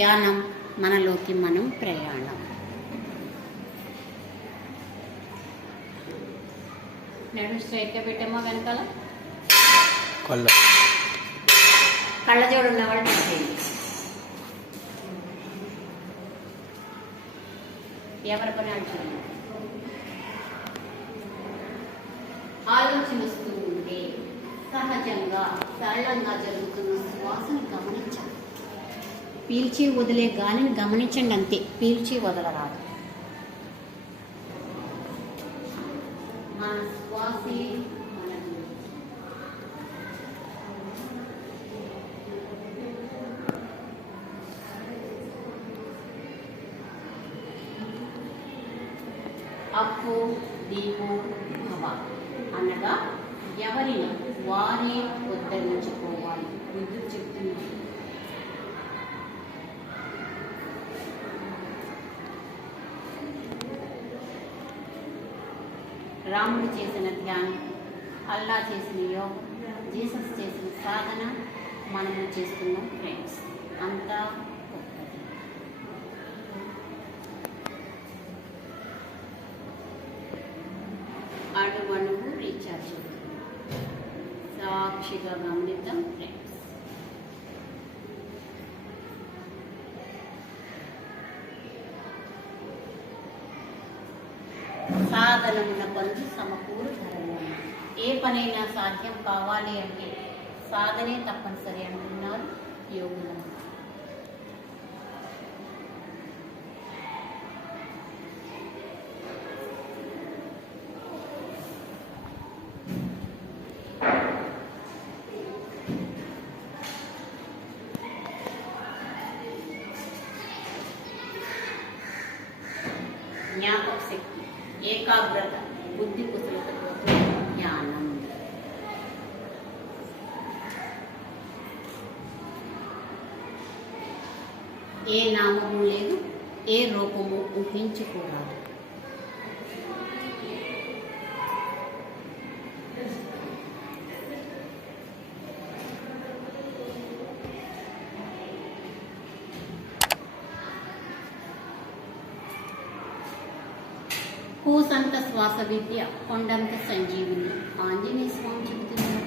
యానం, మనలోకి మనం ప్రయాణం. నడు స్ట్రైట్గా పెట్టామా వెనకాల కళ్ళజోడు ఉన్నవాళ్ళు పెట్టేయండి. ఎవరి పని అంటున్నాను. ఆలోచన వస్తూ ఉంటే సహజంగా సరళంగా జరుగుతున్న శ్వాసను గమనించాలి. పీల్చి వదిలే గాలిని గమనించండి, అంతే. పీల్చి వదలరాదు. మన శ్వాసే మనకు అప్పు దీపు భవ అనగా ఎవరిని వారే ఉద్ధరించుకోవాలి. విద్యుత్ చెప్తున్నారు. రాముడు చేసిన ధ్యానం, అల్లా చేసిన యోగం, జీసస్ చేసిన సాధన మనము చేస్తున్నాం ఫ్రెండ్స్. అంతా గొప్పది. అణువణువు రీఛార్జ్. సాక్షిగా గమనిద్దాం ఫ్రెండ్స్. సాధనమున పనులు సమకూరు ధరలు. ఏ పనైనా సాధ్యం కావాలి అంటే సాధనే తప్పనిసరి అంటున్నారు యోగులు. జ్ఞాపక శక్తి, ఏకాగ్రత, బుద్ధి కుశలతతో జ్ఞానం. ఏ నామము లేదు, ఏ రూపము ఊహించుకోరాదు. కూసంత శ్వాస విద్య, కొండంత సంజీవుని ఆంజనేయ స్వామి చెబుతున్నారు.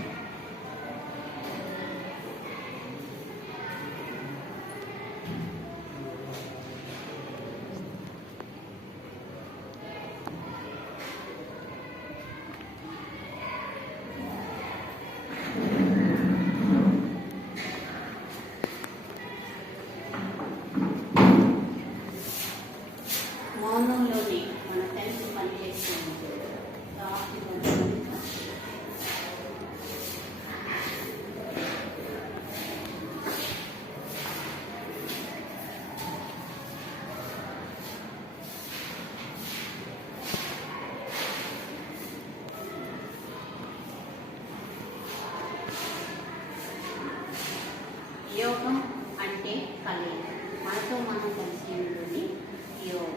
మౌనంలోనే మన తెలిసి పనిచేస్తుంది. యోగం అంటే కలయిక. మనతో మనం కలిసి యోగం.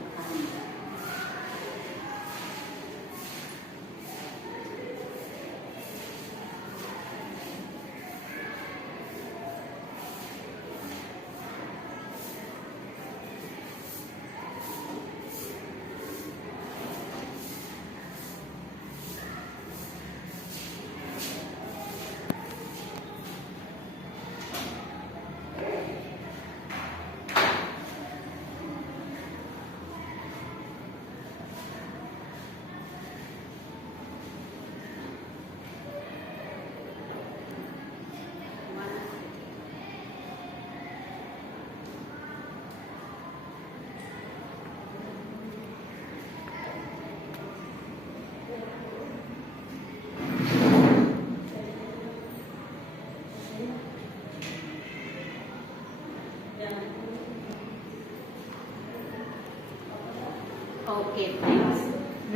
ఓకే ఫ్రెండ్స్,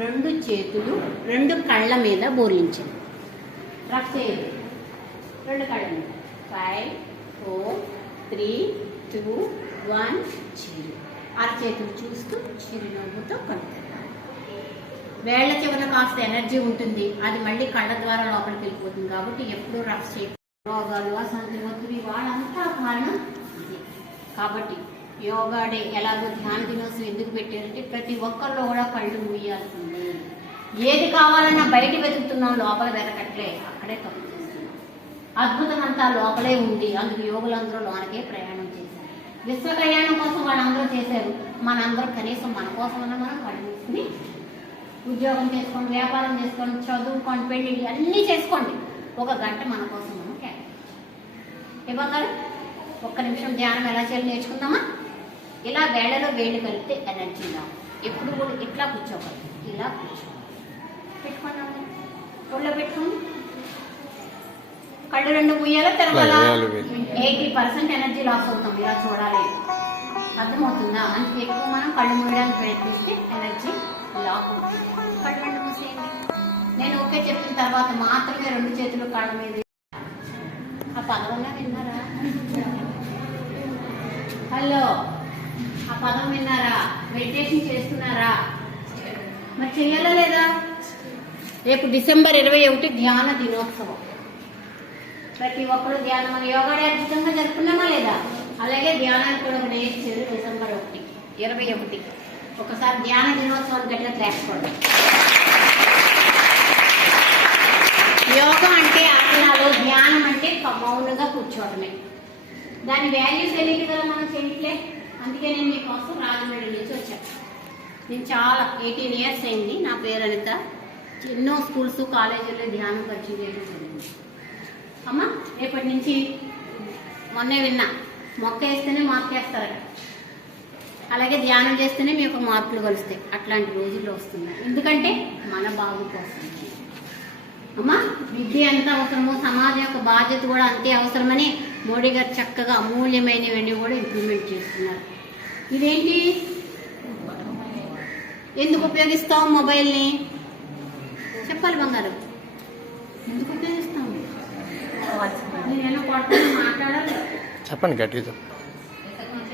రెండు చేతులు రెండు కళ్ళ మీద బోర్లించండి. రఫ్ చేయండి. రెండు కళ్ళ మీద 5 4 3 2 1 0. అరచేతులు చూస్తూ చిరునవ్వుతో కలుపుతారు. వేళ్ల చివర కాస్త ఎనర్జీ ఉంటుంది, అది మళ్ళీ కళ్ళ ద్వారా లోపలికి వెళ్ళిపోతుంది. కాబట్టి ఎప్పుడూ రఫ్ చేయాలి. రోగాలు, అశాంతి, ఒత్తిడి వాళ్ళంతా కారణం ఇది. కాబట్టి యోగా డే ఎలాగో ధ్యాన దినోత్సవం ఎందుకు పెట్టారంటే ప్రతి ఒక్కరిలో కూడా కళ్ళు మూయాల్సింది. ఏది కావాలన్నా బయట వెతుకుతున్నాం, లోపల వెతకట్లే, అక్కడే తప్పు చేస్తున్నాం. అద్భుతం అంతా లోపలే ఉంది. అందుకు యోగులందరూ లోనకే ప్రయాణం చేశారు. విశ్వ కళ్యాణం కోసం వాళ్ళందరూ చేశారు. మనందరూ కనీసం మన కోసమన్నా మనం కళ్ళు మూసుకుని ఉద్యోగం చేసుకోండి, వ్యాపారం చేసుకోండి, చదువుకోండి, పెళ్ళి అన్నీ చేసుకోండి. 1 గంట మన కోసం మనం ఇవ్వగలరు. 1 నిమిషం ధ్యానం ఎలా చేయాలి నేర్చుకుందామా? ఇలా వేళలో వేళ్ళు కలిపితే ఎనర్జీ రావు. ఎప్పుడు కూడా ఇట్లా కూర్చోవాలి, ఇలా కూర్చోవాలి. పెట్టుకోండి, ఒళ్ళో పెట్టుకోండి. కళ్ళు 2 ముయ్యాలో తెరవాలా? 80% ఎనర్జీ లాస్ అవుతాం. ఇలా చూడాలి, అర్థమవుతుందా? అందుకే ఎక్కువ మనం కళ్ళు మూయడానికి ప్రయత్నిస్తే ఎనర్జీ లాక్ అవుతుంది. కళ్ళు 2 మూసేయండి. నేను ఓకే చెప్పిన తర్వాత మాత్రమే 2 చేతులు కాళ్ళ మీద. ఆ పదం విన్నారా? హలో, ఆ పదం విన్నారా? మెడిటేషన్ చేస్తున్నారా? మరి చెయ్యాలా లేదా? రేపు డిసెంబర్ 21 ధ్యాన దినోత్సవం. ప్రతి ఒక్కరు ధ్యానం, మన యోగా డే అద్భుతంగా జరుపుకున్నామా లేదా? అలాగే ధ్యానానికి కూడా ఒక డే ఇచ్చారు, డిసెంబర్ 21. ఒకసారి ధ్యాన దినోత్సవం గట్టిగా చేసుకోండి. యోగా అంటే ఆసనాలు, ధ్యానం అంటే మౌనంగా కూర్చోవటమే. దాని వాల్యూస్ తెలియదు కదా మనం చేయట్లే. అందుకే నేను మీకోసం రాజమండ్రి నుంచి వచ్చాను. నేను చాలా 18 ఇయర్స్ అయింది. నా పేరు అనిత. ఎన్నో స్కూల్స్, కాలేజీల్లో ధ్యానం పరిచయం చేయడం జరిగింది. అమ్మ, రేపటి నుంచి మొన్నే విన్నా, మొక్క వేస్తేనే మార్కేస్తారట. అలాగే ధ్యానం చేస్తేనే మీకు మార్కులు కలుస్తాయి. అట్లాంటి రోజుల్లో వస్తున్నాయి. ఎందుకంటే మన బాగు కోసం. అమ్మా, విద్య ఎంత అవసరమో సమాజం యొక్క బాధ్యత కూడా అంతే అవసరమని మోడీ గారు చక్కగా అమూల్యమైనవన్నీ కూడా ఇంప్లిమెంట్ చేస్తున్నారు. ఇదేంటి? ఎందుకు ఉపయోగిస్తాం మొబైల్ని? చెప్పాలి బంగారు, ఎందుకు ఉపయోగిస్తాం? నేనేమో కొడతాను, మాట్లాడాలి. చెప్పండి గట్టిగా.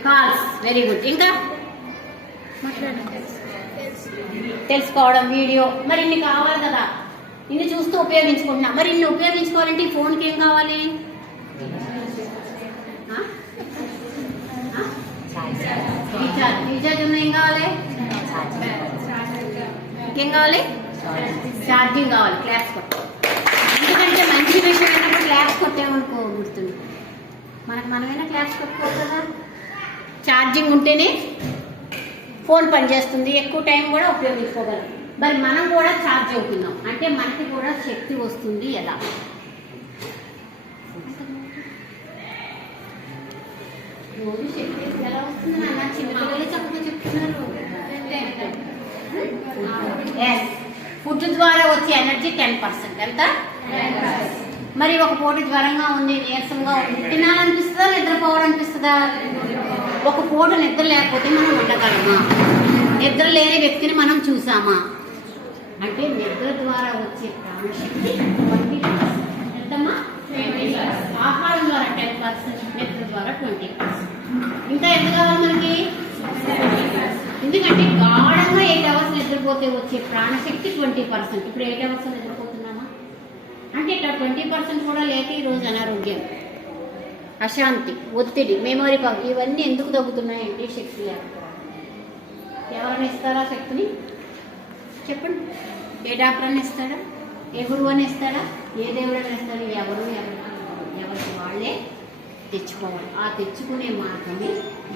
Calls, very good. ఇంకా మాట్లాడండి. తెలుసుకోవడం, వీడియో, మరి ఇన్ని కావాలి కదా. ఇన్ని చూస్తూ ఉపయోగించుకుంటున్నా. మరి ఇన్ని ఉపయోగించుకోవాలంటే ఈ ఫోన్కి ఏం కావాలి? రీఛార్జ్ ఉన్న ఏం కావాలి? ఇంకేం కావాలి? ఛార్జింగ్ కావాలి. క్లాప్స్ కొట్ట. ఎందుకంటే మంచి విషయం అయినప్పుడు క్లాప్స్ కొట్టామనుకో గుర్తుంది. మనమైనా క్లాప్స్ కొట్టుకోవాలి కదా. ఛార్జింగ్ ఉంటేనే ఫోన్ పనిచేస్తుంది, ఎక్కువ టైం కూడా ఉపయోగించుకోగలం. మరి మనం కూడా ఛార్జ్ అవుతున్నాం అంటే మనకి కూడా శక్తి వస్తుంది. ఎలా? రోజు శక్తి ఎలా వస్తుంది నాన్న? చిన్నపిల్లలు చక్కగా చెప్తున్నారు. ఫుడ్ ద్వారా వచ్చే ఎనర్జీ 10%. ఎంత? మరి ఒక పూట జ్వరంగా ఉంది, నీరసంగా ఉంది, తినాలనిపిస్తుందా, నిద్రపోవాలనిపిస్తుందా? ఒక పూట నిద్ర లేకపోతే మనం ఉండగలమా? నిద్ర లేని వ్యక్తిని మనం చూసామా? అంటే నిద్ర ద్వారా వచ్చే ప్రాణశక్తి 20%. ఎంతమ్మా? 20%. ఆహారం ద్వారా 10%, నిద్ర ద్వారా 20%. ఇంకా ఎంత కావాలి మనకి? ఎందుకంటే గాఢంగా 8 అవర్స్ నిద్రపోతే వచ్చే ప్రాణశక్తి 20%. ఇప్పుడు 8 అవర్స్ నిద్రపోతున్నామా? అంటే ఇక్కడ 20% కూడా లేక ఈరోజు అనారోగ్యం, అశాంతి, ఒత్తిడి, మెమొరీ పవర్ ఇవన్నీ ఎందుకు తగ్గుతున్నాయంటే శక్తి లేకపోవడం. ఎవరైనా ఇస్తారా శక్తిని? చెప్పండి. ఏ డాక్టర్ అని ఇస్తాడా? ఏ గురువు అని ఇస్తాడా? ఏ దేవుడు అని ఇస్తాడు? ఎవరికి వాళ్ళే తెచ్చుకోవాలి. ఆ తెచ్చుకునే మార్గమే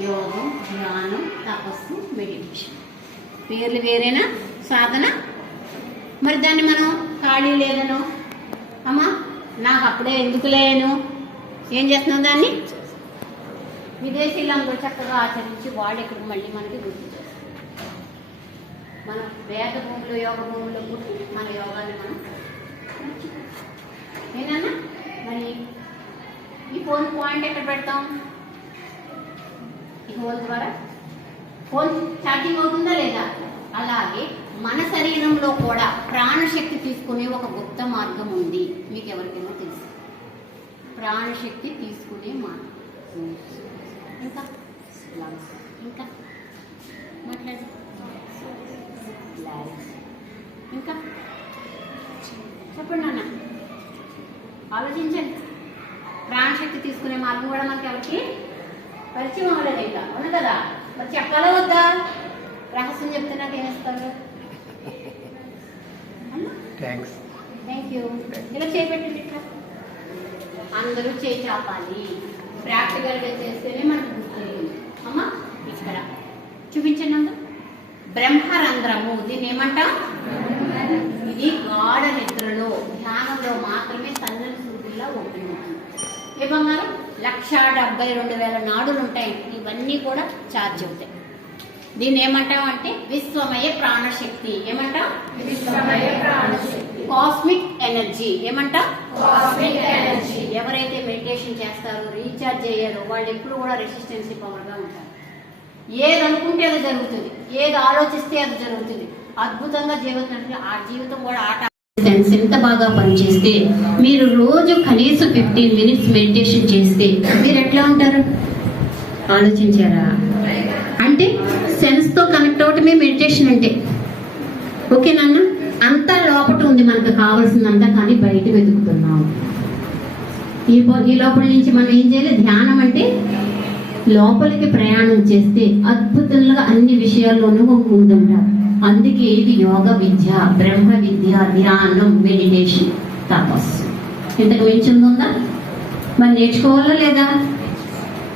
యోగం, ధ్యానం, తపస్సు, మెడిటేషన్. పేర్లు వేరేనా, సాధన. మరి దాన్ని మనం ఖాళీ లేదనో, అమ్మా నాకు అప్పుడే ఎందుకు లేను, ఏం చేస్తున్నాం? దాన్ని విదేశీయులందరూ చక్కగా ఆచరించి వాళ్ళు ఇక్కడ మళ్ళీ మనకి గుర్తు చేస్తారు. మన వేద భూములు, యోగ భూములు పుట్టి మన యోగాన్ని మనం ఏనన్నా. మరి ఈ ఫోన్ పాయింట్ ఎక్కడ పెడతాం? ఈ ఫోన్ ద్వారా ఫోన్ ఛార్జింగ్ అవుతుందా లేదా? అలాగే మన శరీరంలో కూడా ప్రాణశక్తి తీసుకునే ఒక గుప్త మార్గం ఉంది. మీకు ఎవరికైనా తెలుసు? ప్రాణశక్తి తీసుకునే మార్గం. ఇంకా ఇంకా మాట్లాడు. ఇంకా చెప్పండి నాన్న, ఆలోచించండి. ప్రాణశక్తి తీసుకునే మార్గం కూడా మనకి ఎవరికి పరిచయం అవ్వలేదు ఇంకా, అవును కదా? మరి చెప్పాలా వద్దా? రహస్యం చెప్తే నాకు ఏమిస్తారు? Thank you. ఇలా చేపెట్టండి. ఇట్లా అందరూ చేయి చాపాలి. ప్రాక్టికల్గా చేస్తేనే మనకు గుర్తుంది. అమ్మా ఇక్కడ చూపించండి అందరూ. బ్రహ్మరంధ్రము, దీన్ని ఏమంటాం? ఇది గాఢ నిద్రలో, ధ్యానంలో మాత్రమే సన్నని సూర్యులా ఉంటుంది. ఏ బంగారం 1,72,000 నాడులు ఉంటాయి. ఇవన్నీ కూడా ఛార్జ్ అవుతాయి. దీన్ని ఏమంటాం అంటే విశ్వమయ ప్రాణశక్తి. ఏమంటాం? విశ్వమయ ప్రాణశక్తి. Cosmic energy. ఏమంటాం? Cosmic energy. ఎవరైతే మెడిటేషన్ చేస్తారో, రీఛార్జ్ అయ్యారో వాళ్ళు ఎప్పుడు కూడా రెసిస్టెన్సీ పవర్గా ఉంటారు. ఏది అనుకుంటే అది జరుగుతుంది, ఏది ఆలోచిస్తే అది జరుగుతుంది. అద్భుతంగా జీవితం, ఆ జీవితం కూడా ఆట. సెన్స్ ఎంత బాగా పనిచేస్తే మీరు రోజు కనీసం 15 minutes మెడిటేషన్ చేస్తే మీరు ఎట్లా ఉంటారు ఆలోచించారా? అంటే సెన్స్ తో కనెక్ట్ అవటమే మెడిటేషన్ అంటే. ఓకే నాన్న, అంతా లోపల ఉంది, మనకు కావాల్సిందంతా, కానీ బయట వెతుకుతున్నాం. ఈ లోపల నుంచి మనం ఏం చేయాలి? ధ్యానం అంటే లోపలికి ప్రయాణం చేస్తే అద్భుతంగా అన్ని విషయాల్లోనూ ముందుంటారు. అందుకే ఇది యోగ విద్య, బ్రహ్మ విద్య, ధ్యానం, మెడిటేషన్, తపస్సు. ఇంతకు మించింది ఉందా? మరి నేర్చుకోవాలా లేదా?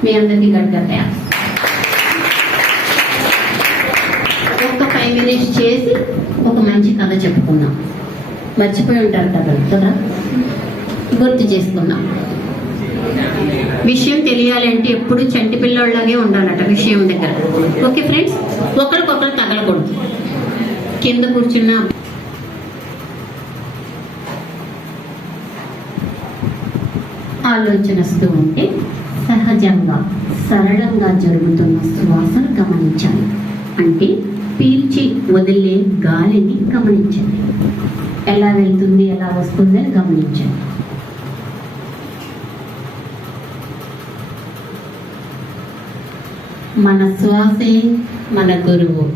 మీ అందరికీ గట్టిగా ఒక 5 minutes చేసి ఒక మంచి కథ చెప్పుకుందాం. మర్చిపోయి ఉంటారు కదా, గుర్తు చేసుకుందాం. విషయం తెలియాలంటే ఎప్పుడు చంటి పిల్లోళ్ళలాగే ఉండాలట విషయం దగ్గర. ఓకే ఫ్రెండ్స్, ఒకరికొకరు తగలకూడదు. కింద కూర్చున్న ఆలోచన వస్తూ ఉంటే సహజంగా సరళంగా జరుగుతున్న శ్వాసను గమనించాలి. అంటే పీల్చి వదిలే గాలిని గమనించండి. ఎలా వెళ్తుంది, ఎలా వస్తుంది అని గమనించండి. మన శ్వాసే మన గురువు.